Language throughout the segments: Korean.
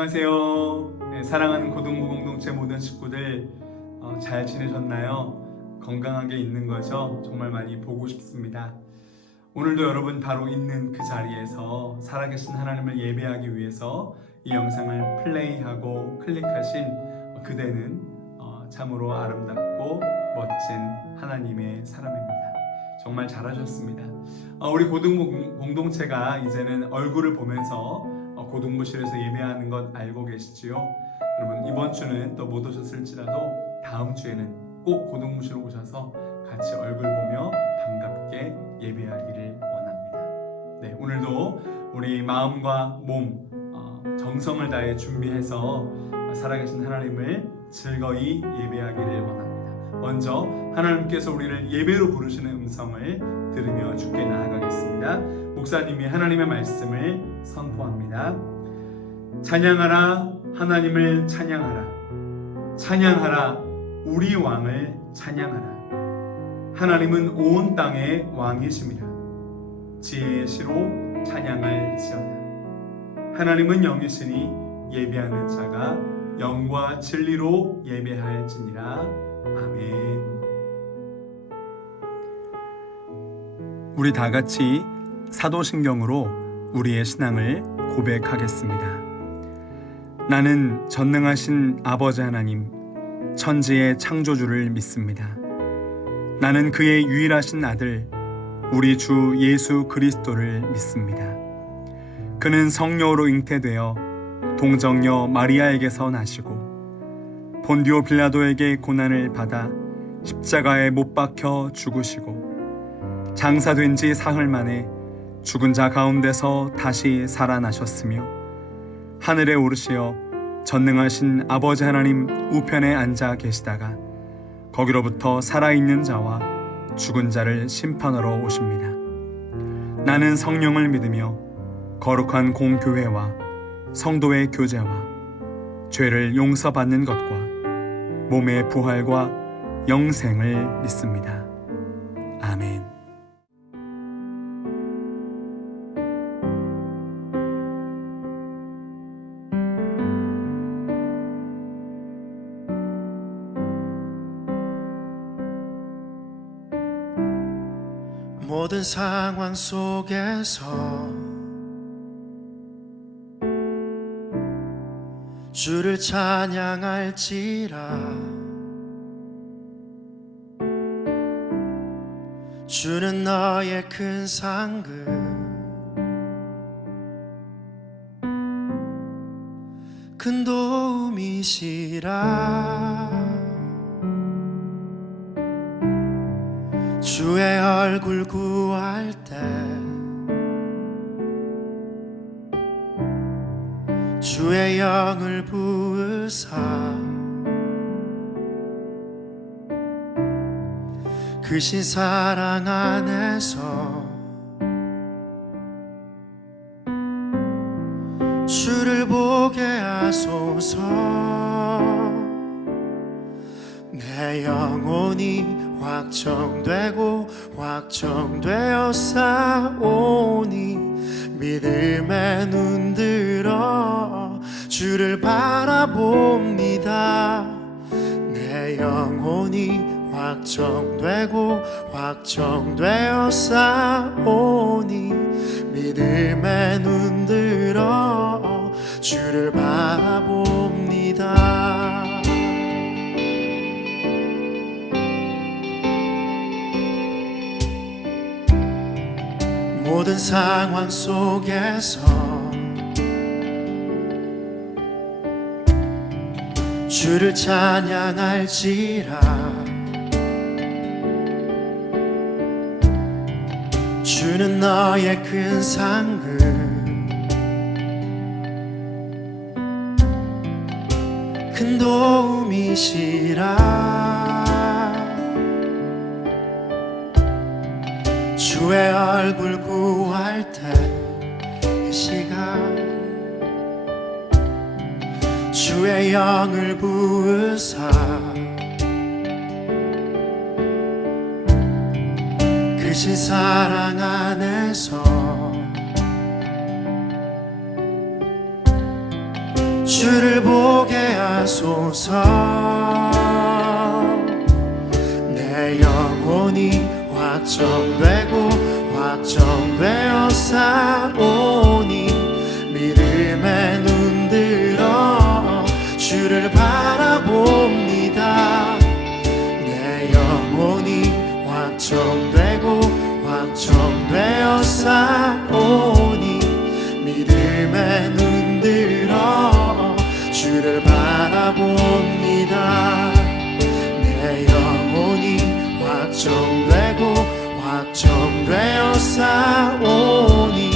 안녕하세요. 네, 사랑하는 고등부 공동체 모든 식구들 잘 지내셨나요? 건강하게 있는 거죠? 정말 많이 보고 싶습니다. 오늘도 여러분 바로 있는 그 자리에서 살아계신 하나님을 예배하기 위해서 이 영상을 플레이하고 클릭하신 그대는 참으로 아름답고 멋진 하나님의 사람입니다. 정말 잘하셨습니다. 우리 고등부 공동체가 이제는 얼굴을 보면서 고등부실에서 예배하는 것 알고 계시지요? 여러분 이번 주는 또 못 오셨을지라도 다음 주에는 꼭 고등부실로 오셔서 같이 얼굴 보며 반갑게 예배하기를 원합니다. 네, 오늘도 우리 마음과 몸, 정성을 다해 준비해서 살아계신 하나님을 즐거이 예배하기를 원합니다. 먼저 하나님께서 우리를 예배로 부르시는 음성을 들으며 주께 나아가겠습니다. 목사님이 하나님의 말씀을 선포합니다. 찬양하라, 하나님을 찬양하라. 찬양하라, 우리 왕을 찬양하라. 하나님은 온 땅의 왕이십니다. 지혜의 시로 찬양할지어다. 하나님은 영이시니 예배하는 자가 영과 진리로 예배할지니라. 아멘. 우리 다 같이 사도신경으로 우리의 신앙을 고백하겠습니다. 나는 전능하신 아버지 하나님, 천지의 창조주를 믿습니다. 나는 그의 유일하신 아들, 우리 주 예수 그리스도를 믿습니다. 그는 성령으로 잉태되어 동정녀 마리아에게서 나시고 본디오 빌라도에게 고난을 받아 십자가에 못 박혀 죽으시고 장사된 지 사흘 만에 죽은 자 가운데서 다시 살아나셨으며 하늘에 오르시어 전능하신 아버지 하나님 우편에 앉아 계시다가 거기로부터 살아있는 자와 죽은 자를 심판하러 오십니다. 나는 성령을 믿으며 거룩한 공교회와 성도의 교제와 죄를 용서받는 것과 몸의 부활과 영생을 믿습니다. 아멘. 모든 상황 속에서 주를 찬양할지라. 주는 너의 큰 상급, 큰 도움이시라. 주의 얼굴 구할 때 주의 영을 부으사 크신 사랑 안에서 주를 보게 하소서. 내 영혼이 확정되고 확정되어 싸우니 믿음에 눈들어 주를 바라봅니다. 내 영혼이 확정되고 확정되어 싸우니 믿음에 눈들어 주를 바라봅니다. 모든 상황 속에서 주를 찬양할지라. 주는 너의 큰 상급, 큰 도움이시라. 주의 얼굴 구할 때 이 시간 주의 영을 부으사 크신 사랑 안에서 주를 보게 하소서. 내 영혼이 확정되고 확정되어 싸우니 믿음에 눈들어 주를 바라봅니다. 내 영혼이 확정되고 확정되어 싸우니 믿음에 눈들어 주를 바라봅니다. 내 영혼이 확정되고 확정되어 싸우니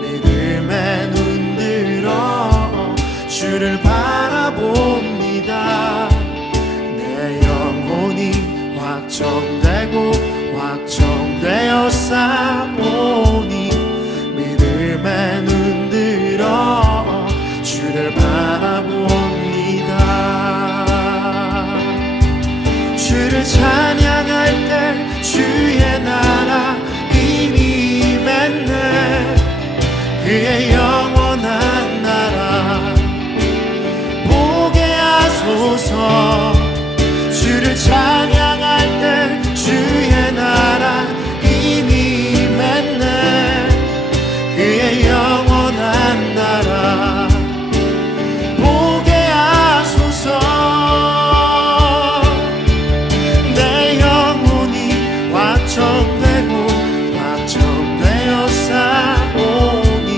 믿음에 눈들어 주를 바라봅니다. 내 영혼이 확정되고 확정되어 싸우니 믿음에 눈들어 주를 바라봅니다. 주를 찬양할 때 주의 나라 이미 임했네. 그의 영원한 나라 보게 하소서. 주를 찬양할 때 주의 나라 이미 임했네. 그의 영원한 나라 보게 하소서. 내 영혼이 확정되고 확정되어 싸우니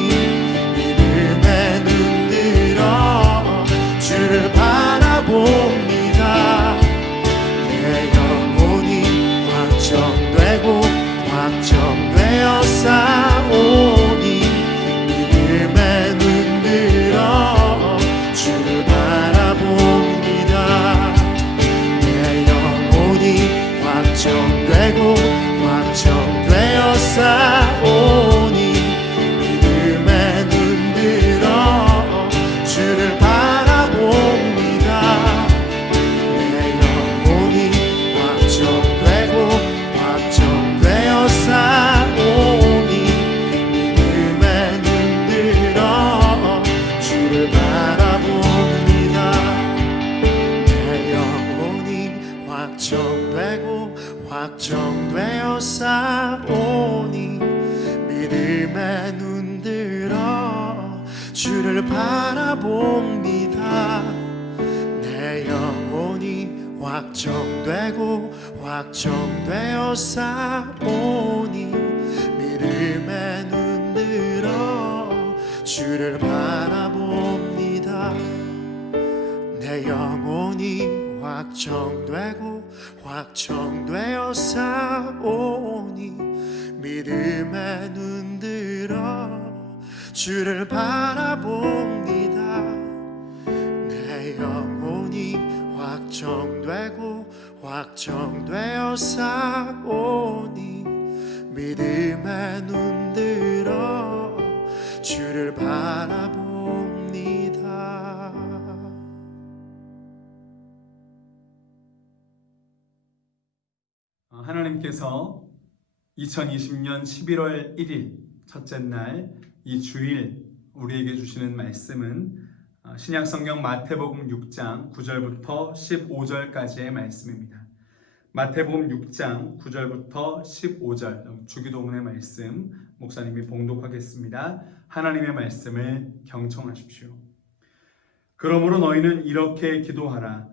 믿음에 눈들어 주를 바라봅니다. 내 영혼이 확정되고 확정되어 싸우니 믿음에 눈들어 주를 바라봅니다. 내 영혼이 확정되고 확정되어 싸우니 믿음에 눈들어 주를 바라봅니다. 내 영혼이 확정되고 확정되어 싸우니 믿음에 눈들어 주를 바라봅니다. 내 영혼이 확정되고 확정되어 싸우니 믿음에 눈들어 주를 바라봅니다. 내 영혼이 확정되고 확정되어 싸우니 믿음에 눈들어 주를 바라봅니다. 내 영혼이 확정되고 확정되어 싸우니 믿음에 눈들어 주를 바라봅니다. 내 영혼이 확정되고 확정되어 싸우니 믿음에 눈들어 주를 바라봅니다. 하나님께서 2020년 11월 1일 첫째 날 이 주일 우리에게 주시는 말씀은 신약성경 마태복음 6장 9절부터 15절까지의 말씀입니다. 마태복음 6장 9절부터 15절 주기도문의 말씀 목사님이 봉독하겠습니다. 하나님의 말씀을 경청하십시오. 그러므로 너희는 이렇게 기도하라.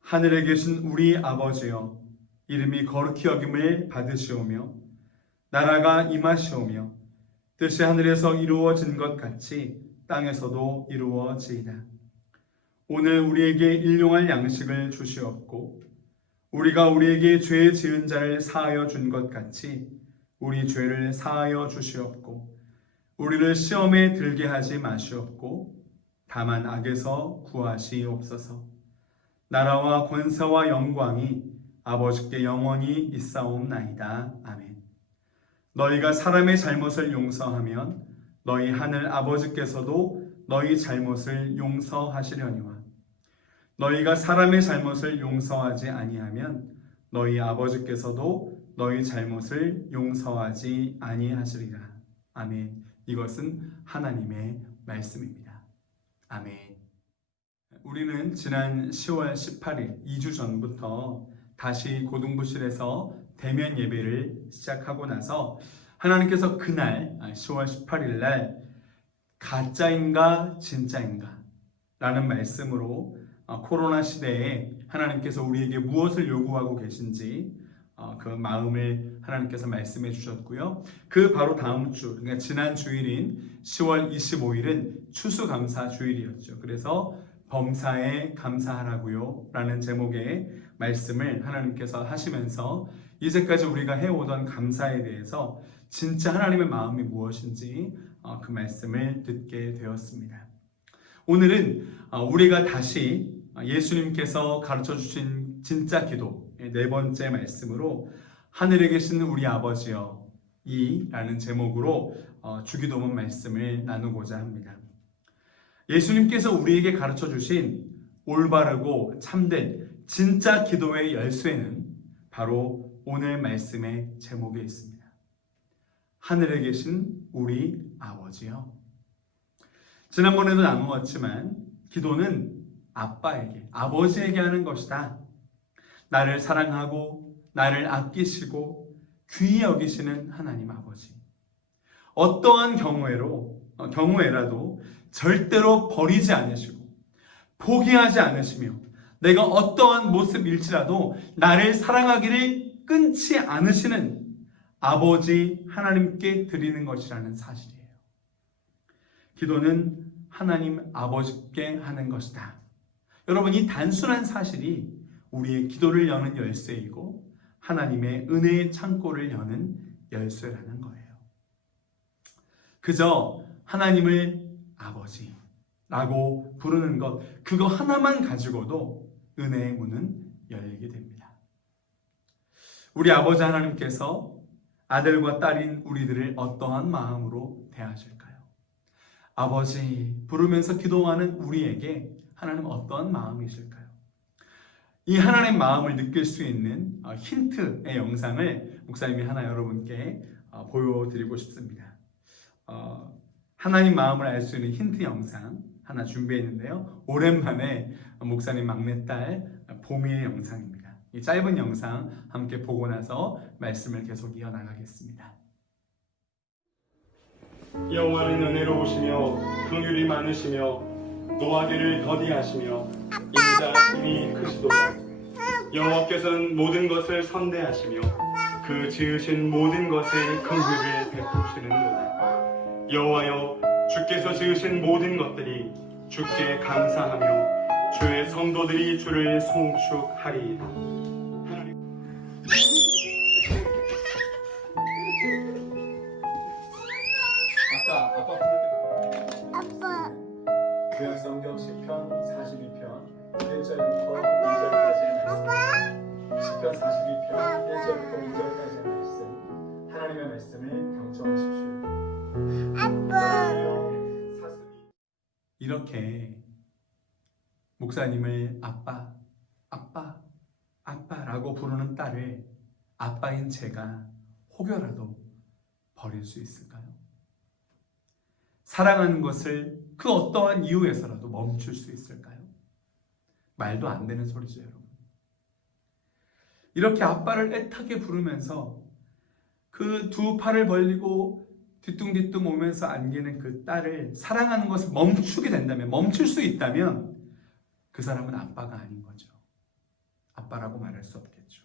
하늘에 계신 우리 아버지여, 이름이 거룩히 여김을 받으시오며 나라가 임하시오며 뜻이 하늘에서 이루어진 것 같이 땅에서도 이루어지이다. 오늘 우리에게 일용할 양식을 주시옵고 우리가 우리에게 죄 지은 자를 사하여 준 것 같이 우리 죄를 사하여 주시옵고 우리를 시험에 들게 하지 마시옵고 다만 악에서 구하시옵소서. 나라와 권세와 영광이 아버지께 영원히 있사옵나이다. 아멘. 너희가 사람의 잘못을 용서하면 너희 하늘 아버지께서도 너희 잘못을 용서하시려니와 너희가 사람의 잘못을 용서하지 아니하면 너희 아버지께서도 너희 잘못을 용서하지 아니하시리라. 아멘. 이것은 하나님의 말씀입니다. 아멘. 우리는 지난 10월 18일 2주 전부터 다시 고등부실에서 대면 예배를 시작하고 나서 하나님께서 그날 10월 18일 날 가짜인가 진짜인가 라는 말씀으로 코로나 시대에 하나님께서 우리에게 무엇을 요구하고 계신지 그 마음을 하나님께서 말씀해 주셨고요. 그 바로 다음 주, 그러니까 지난 주일인 10월 25일은 추수감사 주일이었죠. 그래서 범사에 감사하라고요 라는 제목의 말씀을 하나님께서 하시면서 이제까지 우리가 해오던 감사에 대해서 진짜 하나님의 마음이 무엇인지 그 말씀을 듣게 되었습니다. 오늘은 우리가 다시 예수님께서 가르쳐 주신 진짜 기도 네 번째 말씀으로 하늘에 계신 우리 아버지여 이라는 제목으로 주기도문 말씀을 나누고자 합니다. 예수님께서 우리에게 가르쳐 주신 올바르고 참된 진짜 기도의 열쇠는 바로 오늘 말씀의 제목에 있습니다. 하늘에 계신 우리 아버지여. 지난번에도 나누었지만 기도는 아빠에게, 아버지에게 하는 것이다. 나를 사랑하고 나를 아끼시고 귀히 여기시는 하나님 아버지. 어떠한 경우에라도 절대로 버리지 않으시고 포기하지 않으시며 내가 어떠한 모습일지라도 나를 사랑하기를 끊지 않으시는 아버지 하나님께 드리는 것이라는 사실이에요. 기도는 하나님 아버지께 하는 것이다. 여러분, 이 단순한 사실이 우리의 기도를 여는 열쇠이고 하나님의 은혜의 창고를 여는 열쇠라는 거예요. 그저 하나님을 아버지라고 부르는 것, 그거 하나만 가지고도 은혜의 문은 열리게 됩니다. 우리 아버지 하나님께서 아들과 딸인 우리들을 어떠한 마음으로 대하실까요? 아버지 부르면서 기도하는 우리에게 하나님 어떠한 마음이실까요? 이 하나님의 마음을 느낄 수 있는 힌트의 영상을 목사님이 하나 여러분께 보여드리고 싶습니다. 하나님 마음을 알 수 있는 힌트 영상 하나 준비했는데요. 오랜만에 목사님 막내딸 보미의 영상입니다. 이 짧은 영상 함께 보고 나서 말씀을 계속 이어나가겠습니다. 여호와는 은혜로우시며 긍휼이 많으시며 노하기를 더디하시며 인자 힘이 크시도다. 여호와께서는 모든 것을 선대하시며 그 지으신 모든 것에 긍휼을 베푸시는도다. 여호와여, 주께서 지으신 모든 것들이 주께 감사하며 주의 성도들이 주를 송축하리이다. 아빠 부를 때 아빠, 구약성경 시편 42편 1절부터 2절까지의 말씀, 시편 42편 1절부터 2절까지의 말씀, 하나님의 말씀을 경청하십시오. 아빠, 이렇게 목사님을 아빠라고 부르는 딸을 아빠인 제가 혹여라도 버릴 수 있을까요? 사랑하는 것을 그 어떠한 이유에서라도 멈출 수 있을까요? 말도 안 되는 소리죠, 여러분. 이렇게 아빠를 애타게 부르면서 그 두 팔을 벌리고 뒤뚱뒤뚱 오면서 안기는 그 딸을 사랑하는 것을 멈추게 된다면, 멈출 수 있다면 그 사람은 아빠가 아닌 거죠. 아빠라고 말할 수 없겠죠.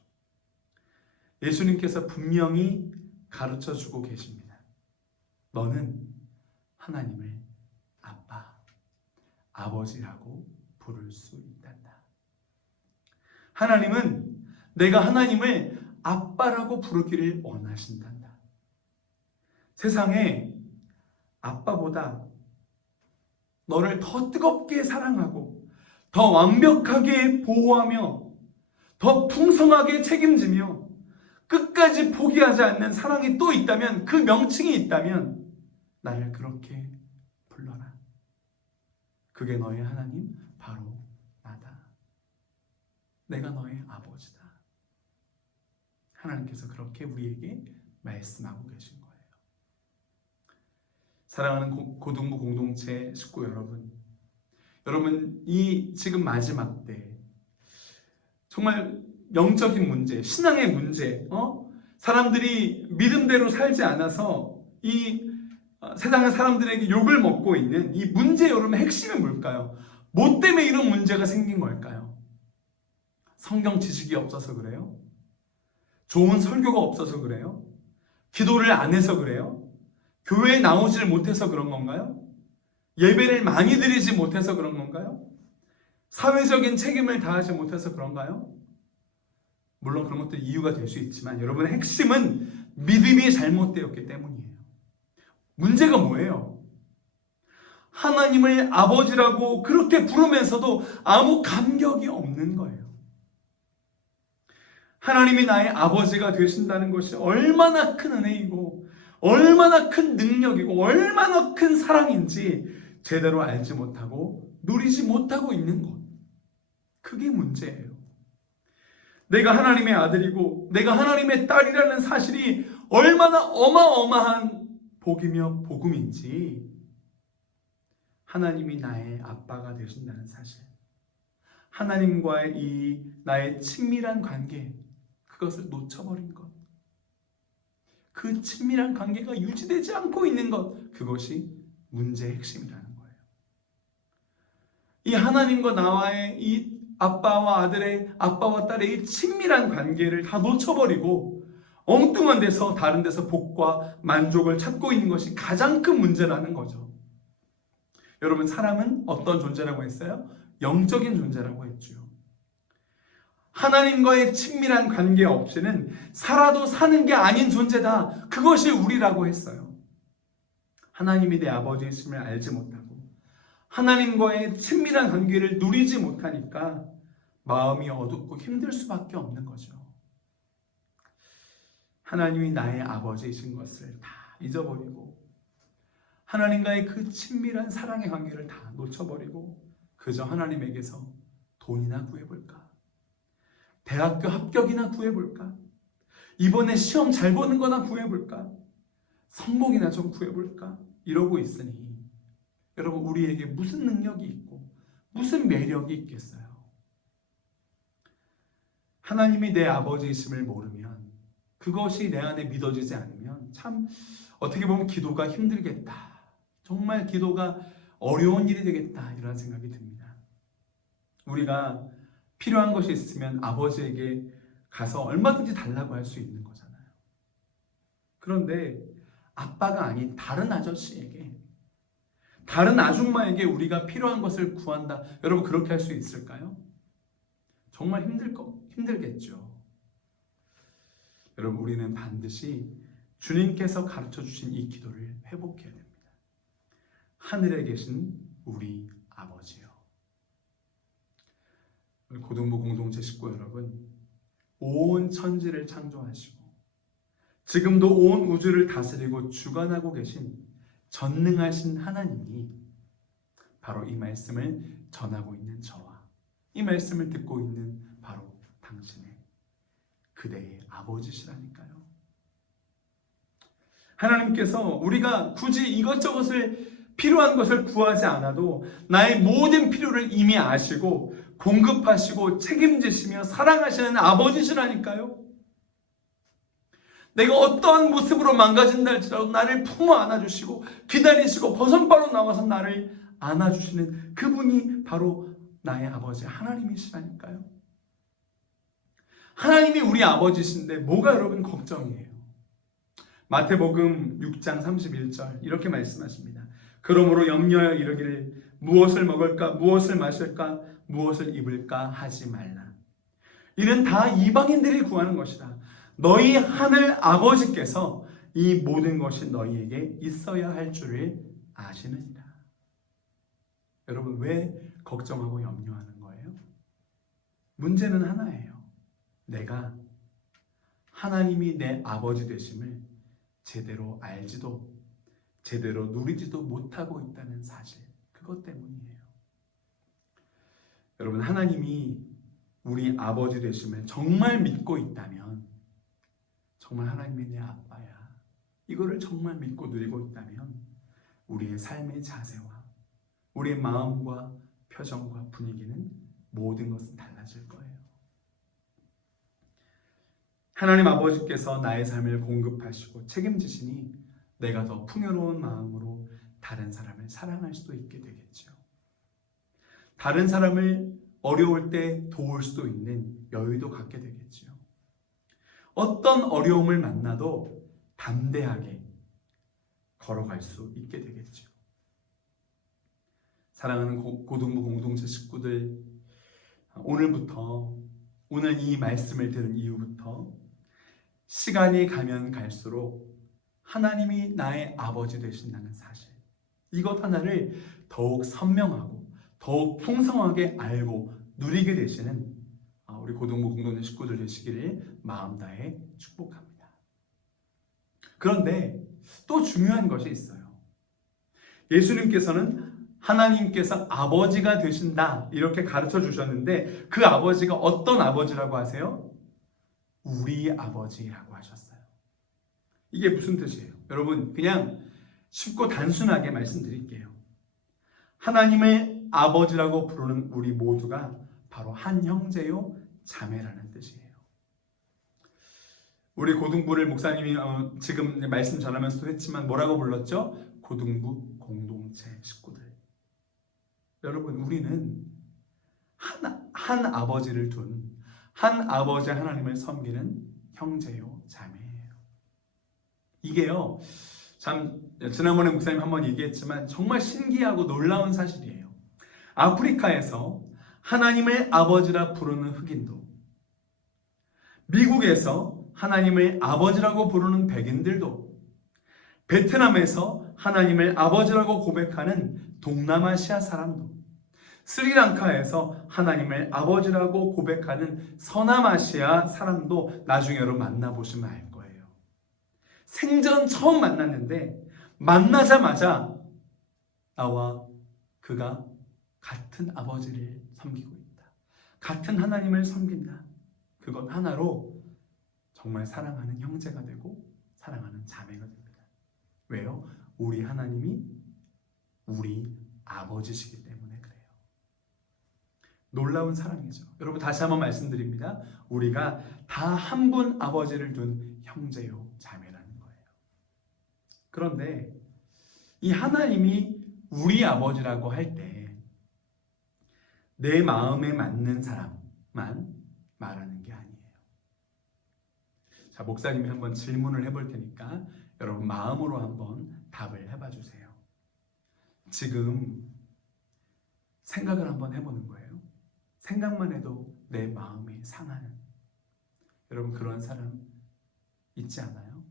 예수님께서 분명히 가르쳐 주고 계십니다. 너는 하나님을 아버지라고 부를 수 있단다. 하나님은 내가 하나님을 아빠라고 부르기를 원하신단다. 세상에 아빠보다 너를 더 뜨겁게 사랑하고 더 완벽하게 보호하며 더 풍성하게 책임지며 끝까지 포기하지 않는 사랑이 또 있다면, 그 명칭이 있다면 나를 그렇게 불러라. 그게 너의 하나님, 바로 나다. 내가 너의 아버지다. 하나님께서 그렇게 우리에게 말씀하고 계신 거예요. 사랑하는 고등부 공동체 식구 여러분, 여러분, 이 지금 마지막 때 정말 영적인 문제, 신앙의 문제, 사람들이 믿음대로 살지 않아서 이 세상의 사람들에게 욕을 먹고 있는 이 문제, 여러분 핵심이 뭘까요? 뭐 때문에 이런 문제가 생긴 걸까요? 성경 지식이 없어서 그래요? 좋은 설교가 없어서 그래요? 기도를 안 해서 그래요? 교회에 나오지를 못해서 그런 건가요? 예배를 많이 드리지 못해서 그런 건가요? 사회적인 책임을 다하지 못해서 그런가요? 물론 그런 것도 이유가 될 수 있지만 여러분의 핵심은 믿음이 잘못되었기 때문이에요. 문제가 뭐예요? 하나님을 아버지라고 그렇게 부르면서도 아무 감격이 없는 거예요. 하나님이 나의 아버지가 되신다는 것이 얼마나 큰 은혜이고 얼마나 큰 능력이고 얼마나 큰 사랑인지 제대로 알지 못하고 누리지 못하고 있는 것, 그게 문제예요. 내가 하나님의 아들이고 내가 하나님의 딸이라는 사실이 얼마나 어마어마한 복이며 복음인지, 하나님이 나의 아빠가 되신다는 사실, 하나님과의 이 나의 친밀한 관계, 그것을 놓쳐버린 것, 그 친밀한 관계가 유지되지 않고 있는 것, 그것이 문제의 핵심이라는 거예요. 이 하나님과 나와의 이 아빠와 아들의, 아빠와 딸의 이 친밀한 관계를 다 놓쳐버리고 엉뚱한 데서 다른 데서 복과 만족을 찾고 있는 것이 가장 큰 문제라는 거죠. 여러분, 사람은 어떤 존재라고 했어요? 영적인 존재라고 했죠. 하나님과의 친밀한 관계 없이는 살아도 사는 게 아닌 존재다. 그것이 우리라고 했어요. 하나님이 내 아버지이심을 알지 못하고 하나님과의 친밀한 관계를 누리지 못하니까 마음이 어둡고 힘들 수밖에 없는 거죠. 하나님이 나의 아버지이신 것을 다 잊어버리고 하나님과의 그 친밀한 사랑의 관계를 다 놓쳐버리고 그저 하나님에게서 돈이나 구해볼까? 대학교 합격이나 구해볼까? 이번에 시험 잘 보는 거나 구해볼까? 성공이나 좀 구해볼까? 이러고 있으니 여러분, 우리에게 무슨 능력이 있고 무슨 매력이 있겠어요? 하나님이 내 아버지이심을 모르면, 그것이 내 안에 믿어지지 않으면 참 어떻게 보면 기도가 힘들겠다, 정말 기도가 어려운 일이 되겠다, 이런 생각이 듭니다. 우리가 필요한 것이 있으면 아버지에게 가서 얼마든지 달라고 할 수 있는 거잖아요. 그런데 아빠가 아닌 다른 아저씨에게, 다른 아줌마에게 우리가 필요한 것을 구한다, 여러분 그렇게 할 수 있을까요? 정말 힘들겠죠. 여러분, 우리는 반드시 주님께서 가르쳐 주신 이 기도를 회복해야 됩니다. 하늘에 계신 우리 아버지요. 고등부 공동체 식구 여러분, 온 천지를 창조하시고 지금도 온 우주를 다스리고 주관하고 계신 전능하신 하나님이 바로 이 말씀을 전하고 있는 저와 이 말씀을 듣고 있는 바로 당신의, 그대의 아버지시라니까요. 하나님께서 우리가 굳이 이것저것을, 필요한 것을 구하지 않아도 나의 모든 필요를 이미 아시고 공급하시고 책임지시며 사랑하시는 아버지시라니까요. 내가 어떠한 모습으로 망가진다 할지라도 나를 품어 안아주시고 기다리시고 버선바로 나와서 나를 안아주시는 그분이 바로 나의 아버지 하나님이시라니까요. 하나님이 우리 아버지신데 뭐가 여러분 걱정이에요? 마태복음 6장 31절 이렇게 말씀하십니다. 그러므로 염려하여 이르기를 무엇을 먹을까, 무엇을 마실까, 무엇을 입을까 하지 말라. 이는 다 이방인들이 구하는 것이다. 너희 하늘 아버지께서 이 모든 것이 너희에게 있어야 할 줄을 아시느니라. 여러분, 왜 걱정하고 염려하는 거예요? 문제는 하나예요. 내가 하나님이 내 아버지 되심을 제대로 알지도 제대로 누리지도 못하고 있다는 사실, 그것 때문이에요. 여러분, 하나님이 우리 아버지 되심을 정말 믿고 있다면, 정말 하나님이 내 아빠야, 이거를 정말 믿고 누리고 있다면 우리의 삶의 자세와 우리의 마음과 표정과 분위기는 모든 것은 달라질 거예요. 하나님 아버지께서 나의 삶을 공급하시고 책임지시니 내가 더 풍요로운 마음으로 다른 사람을 사랑할 수도 있게 되겠죠. 다른 사람을 어려울 때 도울 수도 있는 여유도 갖게 되겠죠. 어떤 어려움을 만나도 담대하게 걸어갈 수 있게 되겠죠. 사랑하는 고등부 공동체 식구들, 오늘 이 말씀을 들은 이후부터 시간이 가면 갈수록 하나님이 나의 아버지 되신다는 사실, 이것 하나를 더욱 선명하고 더욱 풍성하게 알고 누리게 되시는 우리 고등부 공동체 식구들 되시기를 마음 다해 축복합니다. 그런데 또 중요한 것이 있어요. 예수님께서는 하나님께서 아버지가 되신다 이렇게 가르쳐 주셨는데 그 아버지가 어떤 아버지라고 하세요? 우리 아버지라고 하셨어요. 이게 무슨 뜻이에요? 여러분, 그냥 쉽고 단순하게 말씀드릴게요. 하나님을 아버지라고 부르는 우리 모두가 바로 한 형제요 자매라는 뜻이에요. 우리 고등부를 목사님이 지금 말씀 전하면서도 했지만 뭐라고 불렀죠? 고등부 공동체 식구들. 여러분, 우리는 한 아버지를 둔 한 아버지 하나님을 섬기는 형제요 자매예요. 이게요, 참 지난번에 목사님 한번 얘기했지만 정말 신기하고 놀라운 사실이에요. 아프리카에서 하나님을 아버지라 부르는 흑인도, 미국에서 하나님을 아버지라고 부르는 백인들도, 베트남에서 하나님을 아버지라고 고백하는 동남아시아 사람도, 스리랑카에서 하나님을 아버지라고 고백하는 서남아시아 사람도 나중에 여러분 만나보시면 알 거예요. 생전 처음 만났는데 만나자마자 나와 그가 같은 아버지를 섬기고 있다, 같은 하나님을 섬긴다, 그것 하나로 정말 사랑하는 형제가 되고 사랑하는 자매가 됩니다. 왜요? 우리 하나님이 우리 아버지시기 때문에 그래요. 놀라운 사랑이죠. 여러분, 다시 한번 말씀드립니다. 우리가 다 한 분 아버지를 둔 형제요 자매라는 거예요. 그런데 이 하나님이 우리 아버지라고 할 때 내 마음에 맞는 사람만 말하는 게 아니에요. 자, 목사님이 한번 질문을 해볼 테니까 여러분 마음으로 한번 답을 해봐 주세요. 지금 생각을 한번 해보는 거예요. 생각만 해도 내 마음이 상하는, 여러분 그런 사람 있지 않아요?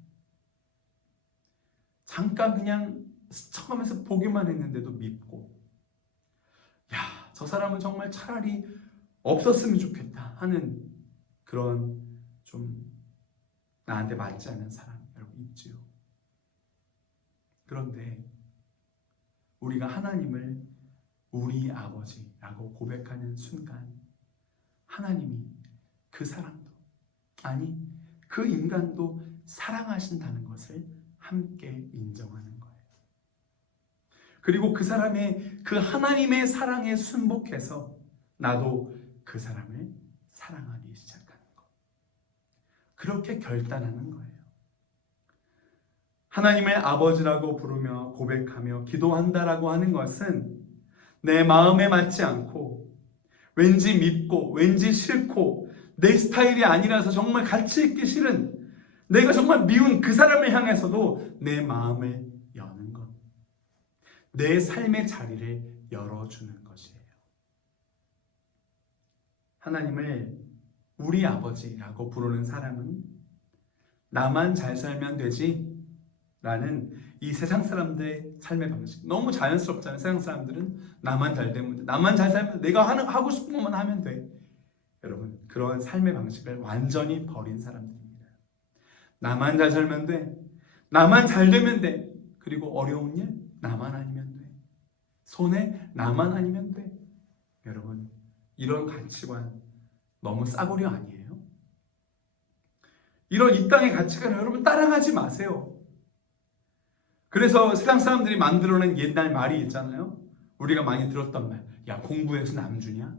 잠깐 그냥 스쳐가면서 보기만 했는데도 밉고, 야, 저 사람은 정말 차라리 없었으면 좋겠다 하는 그런 좀 나한테 맞지 않는 사람 여러분 있지요. 그런데 우리가 하나님을 우리 아버지라고 고백하는 순간 하나님이 그 사람도, 아니 그 인간도 사랑하신다는 것을 함께 인정하는 거예요. 그리고 그 사람의 그 하나님의 사랑에 순복해서 나도 그 사람을 사랑하기 시작하는 것, 그렇게 결단하는 거예요. 하나님을 아버지라고 부르며 고백하며 기도한다라고 하는 것은 내 마음에 맞지 않고 왠지 밉고 왠지 싫고 내 스타일이 아니라서 정말 같이 있기 싫은, 내가 정말 미운 그 사람을 향해서도 내 마음을 여는 것, 내 삶의 자리를 열어주는 것이에요. 하나님을 우리 아버지라고 부르는 사람은 나만 잘 살면 되지 라는 이 세상 사람들의 삶의 방식, 너무 자연스럽잖아요. 세상 사람들은 나만 잘 되면 돼, 나만 잘 살면 돼, 내가 하고 싶은 것만 하면 돼. 여러분, 그런 삶의 방식을 완전히 버린 사람들입니다. 나만 잘 살면 돼, 나만 잘 되면 돼, 그리고 어려운 일 나만 아니면 돼, 손해 나만 아니면 돼. 여러분, 이런 가치관 너무 싸구려 아니에요? 이런 이 땅의 가치관을 여러분 따라가지 마세요. 그래서 세상 사람들이 만들어낸 옛날 말이 있잖아요. 우리가 많이 들었던 말, 야, 공부해서 남 주냐?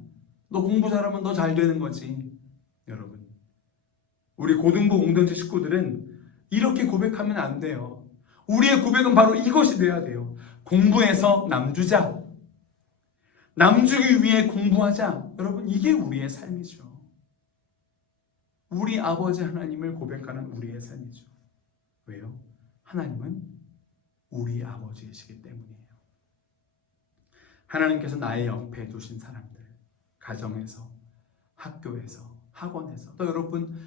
너 공부 잘하면 너 잘 되는 거지. 여러분, 우리 고등부 공동체 식구들은 이렇게 고백하면 안 돼요. 우리의 고백은 바로 이것이 돼야 돼요. 공부해서 남 주자. 남 주기 위해 공부하자. 여러분, 이게 우리의 삶이죠. 우리 아버지 하나님을 고백하는 우리의 삶이죠. 왜요? 하나님은 우리 아버지이시기 때문이에요. 하나님께서 나의 옆에 두신 사람들, 가정에서, 학교에서, 학원에서, 또 여러분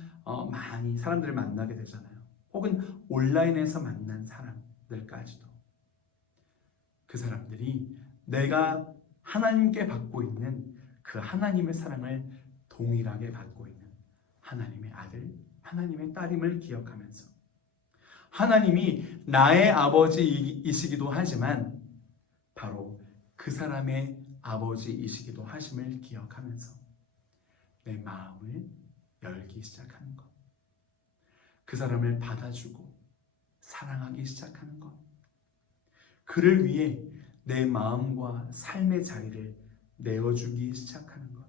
많이 사람들을 만나게 되잖아요. 혹은 온라인에서 만난 사람들까지도, 그 사람들이 내가 하나님께 받고 있는 그 하나님의 사랑을 동일하게 받고 있는 하나님의 아들, 하나님의 딸임을 기억하면서, 하나님이 나의 아버지이시기도 하지만 바로 그 사람의 아버지이시기도 하심을 기억하면서 내 마음을 열기 시작하는 것, 그 사람을 받아주고 사랑하기 시작하는 것, 그를 위해 내 마음과 삶의 자리를 내어주기 시작하는 것,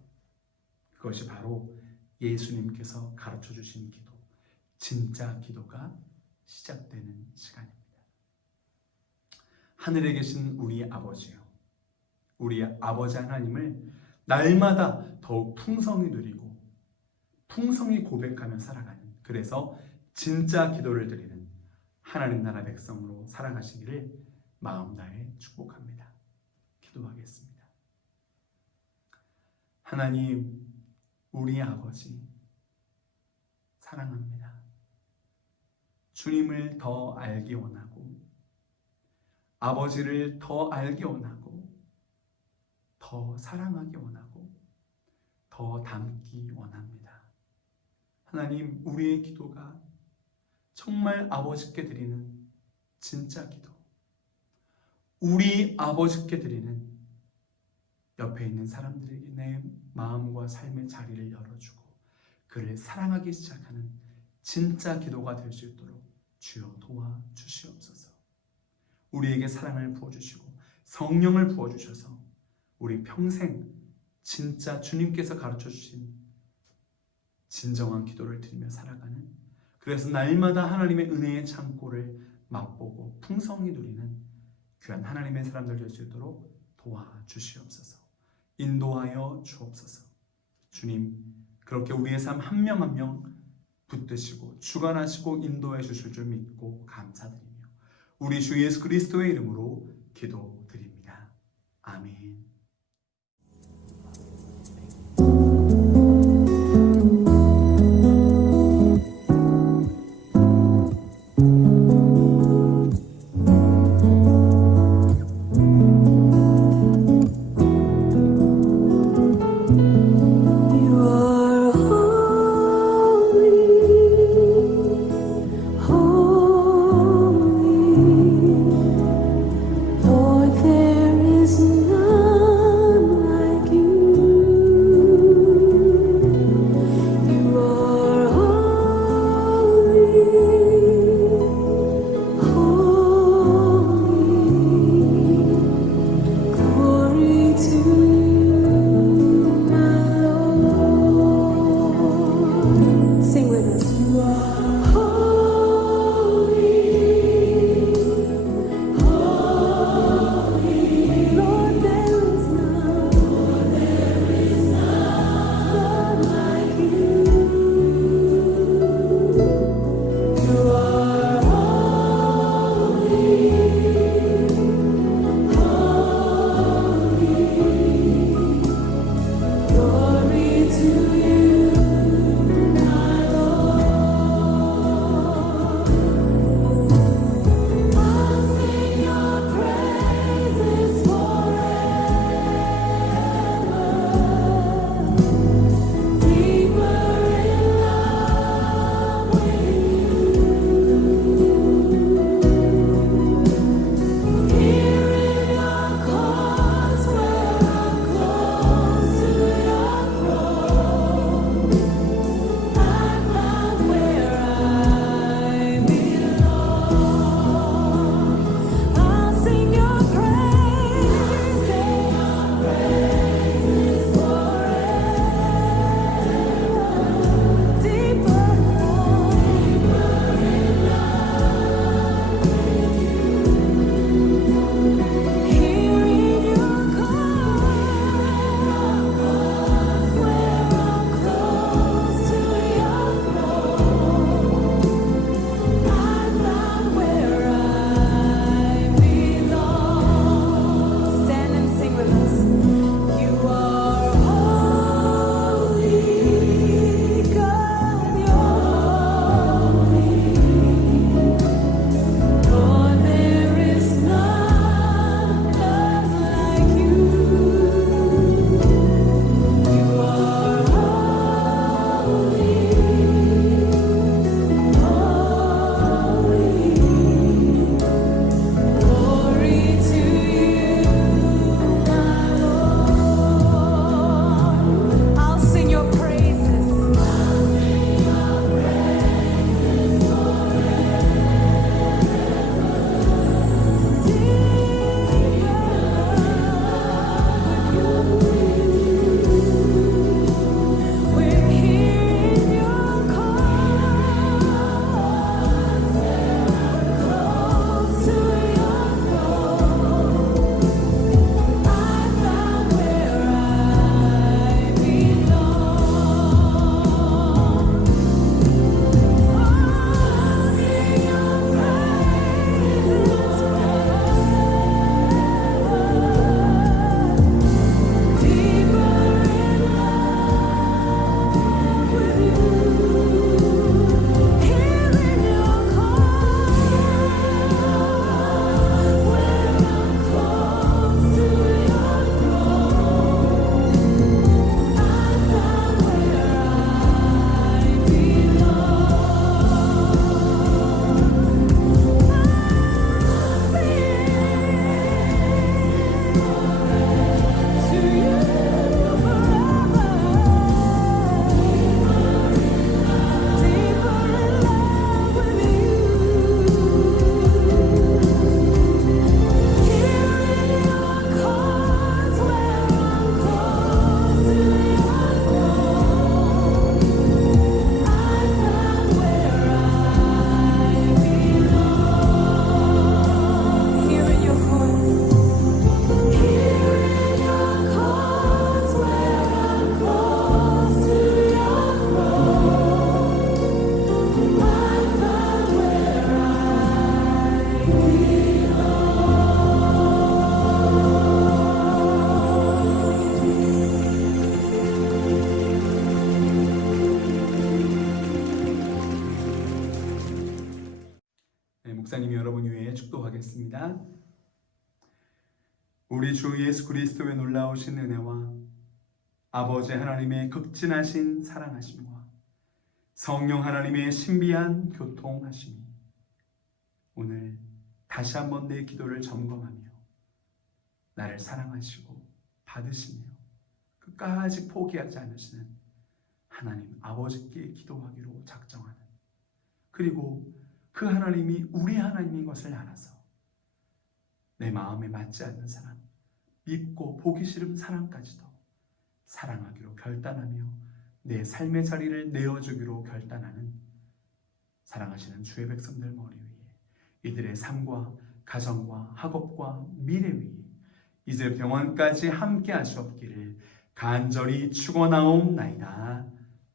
그것이 바로 예수님께서 가르쳐 주신 기도, 진짜 기도가 시작되는 시간입니다. 하늘에 계신 우리 아버지요, 우리 아버지 하나님을 날마다 더욱 풍성히 누리고 풍성히 고백하며 살아가는, 그래서 진짜 기도를 드리는 하나님 나라 백성으로 살아가시기를 마음 다해 축복합니다. 기도하겠습니다. 하나님, 우리 아버지 사랑합니다. 주님을 더 알기 원하고, 아버지를 더 알기 원하고, 더 사랑하기 원하고, 더 닮기 원합니다. 하나님, 우리의 기도가 정말 아버지께 드리는 진짜 기도, 우리 아버지께 드리는, 옆에 있는 사람들에게 내 마음과 삶의 자리를 열어주고 그를 사랑하기 시작하는 진짜 기도가 될 수 있도록 주여 도와주시옵소서. 우리에게 사랑을 부어주시고 성령을 부어주셔서 우리 평생 진짜 주님께서 가르쳐주신 진정한 기도를 드리며 살아가는, 그래서 날마다 하나님의 은혜의 창고를 맛보고 풍성히 누리는 귀한 하나님의 사람들 될 수 있도록 도와주시옵소서. 인도하여 주옵소서. 주님, 그렇게 우리의 삶 한 명 한 명 붙드시고 주관하시고 인도해 주실 줄 믿고 감사드리며 우리 주 예수 그리스도의 이름으로 기도드립니다. 아멘. For there is none 목사님이 여러분 위해 축도하겠습니다. 우리 주 예수 그리스도의 놀라우신 은혜와 아버지 하나님의 극진하신 사랑하심과 성령 하나님의 신비한 교통하심이 오늘 다시 한번 내 기도를 점검하며 나를 사랑하시고 받으시며 끝까지 포기하지 않으시는 하나님 아버지께 기도하기로 작정하는, 그리고 그 하나님이 우리 하나님인 것을 알아서 내 마음에 맞지 않는 사람, 밉고 보기 싫은 사람까지도 사랑하기로 결단하며 내 삶의 자리를 내어주기로 결단하는 사랑하시는 주의 백성들 머리 위에 이들의 삶과 가정과 학업과 미래 위에 이제 병원까지 함께 하시옵기를 간절히 축원하옵나이다.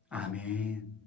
아멘.